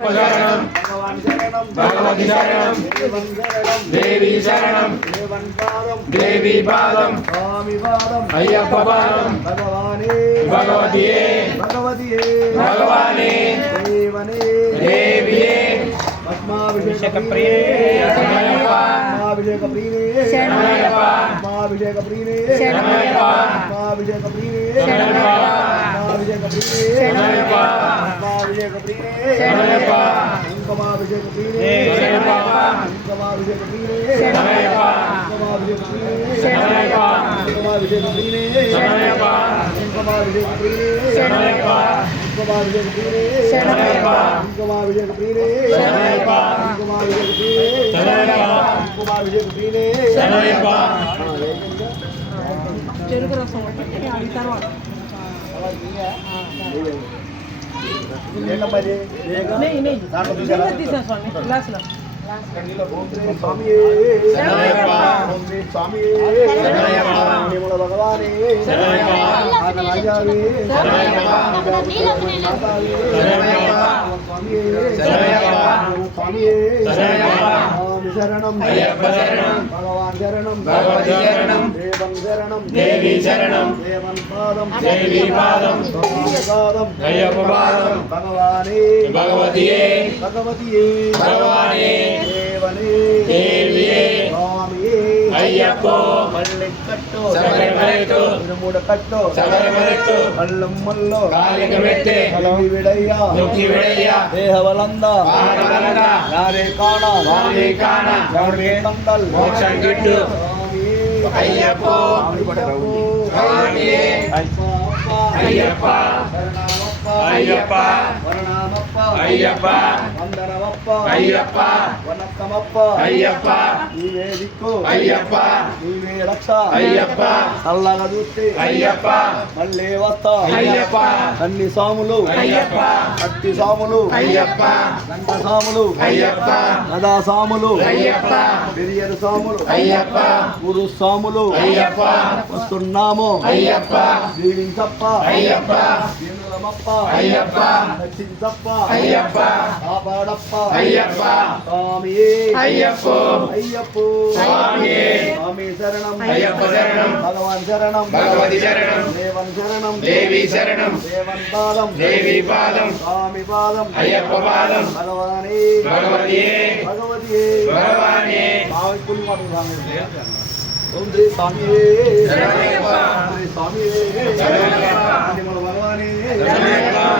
शरणं भगवति शरणं देवी शरणं देवी पादं अय्यप्प पादं भगवतिये भगवाने देविये पद्माभिषेक प्रिये पद्माभिषेक प्रिये पद्माभिषेक प्रिये पद्माभिषेक प्रिये पद्माभिषेक प्रिये पद्माभिषेक प्रिये कुंकुमाभिषेक प्रिये कुंकुमाभिषेक प्रिये कुंकुमाभिषेक प्रिये कुंकुमाभिषेक प्रिये कुंकुमाभिषेक प्रिये कुंकुमाभिषेक प्रिये कुंकुमाभिषेक प्रिये చెరుకు రసం అది తర్వాత తీసేసుకోండి గ్లాసులో स्वामी स्वामी भगवानी स्वामी शरणं भगवान शरणं भगवति शरणं देवं शरणं देवी शरणं देवं पादं देवी पादं पादं अय्यप्प पादं भगवाने भगवतिये भगवतिये भगवाने देवने देविये स्वामिये अय्यप्पो मल्लिकट्टो शबरिमलेट्टु तिरुमुडकट्टो शबरिमलेट्टु कल्लम्मल्लो कालिकमेट्टे विडय्य नुक्किविडय्य देहवलंद पादवलंद यारे काण वामे काण यारे तंगल मोक्षं गिट्टु अय्यप्पो स्वामिये अय्यप्प अय्यप्प अय्यप्प वंदनमप्प अय्यप्प वनक्कमप्प अय्यप्प नीवे दिक्कु अय्यप्प नीवे रक्ष अय्यप्प చల్లగా చూస్తే अय्यप्प మళ్ళీ వస్తా अय्यप्प అన్ని సాములు अय्यप्प అట్టి సాములు अय्यप्प గంట సాములు अय्यप्प గదా సాములు अय्यप्प పెరియరు సాములు अय्यप्प గురు సాములు अय्यप्प వస్తున్నాము अय्यप्प దీవించప్ప अय्यप्प దీనులమప్ప अय्यप्प రక్షించప్ప अय्यप्प కాపాడప్ప अय्यप्प స్వామియే अय्यप्पो అయ్యప్పో स्वामिये స్వామి శరణం अय्यप्प शरणं భగవాన్ శరణం भगवति शरणं దేవన్ శరణం देवी शरणं దేవన్ పాదం देवी पादं స్వామి పాదం अय्यप्प पादं భగవానే भगवतिये భగవతియే भगवाने స్వామి పులి మాట ఓం శ్రీ స్వామియే శరణమయ్యప్ప శ్రీ స్వామియే శరణమయ్యప్ప మన భగవానే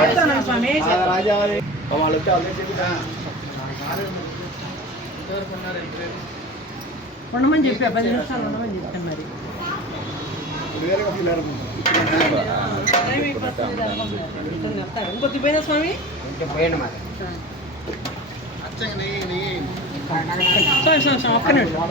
చెప్తాను స్వామి రాజావే వాళ్ళు వచ్చి అదే చెప్తా ఉండమని చెప్పా 10 నిమిషాలు ఉండమని చెప్పాను మరి వేరేగా ఫీల్ ఇంకొద్ది పోయినా స్వామి స్వామి ఒక్క నిమిషం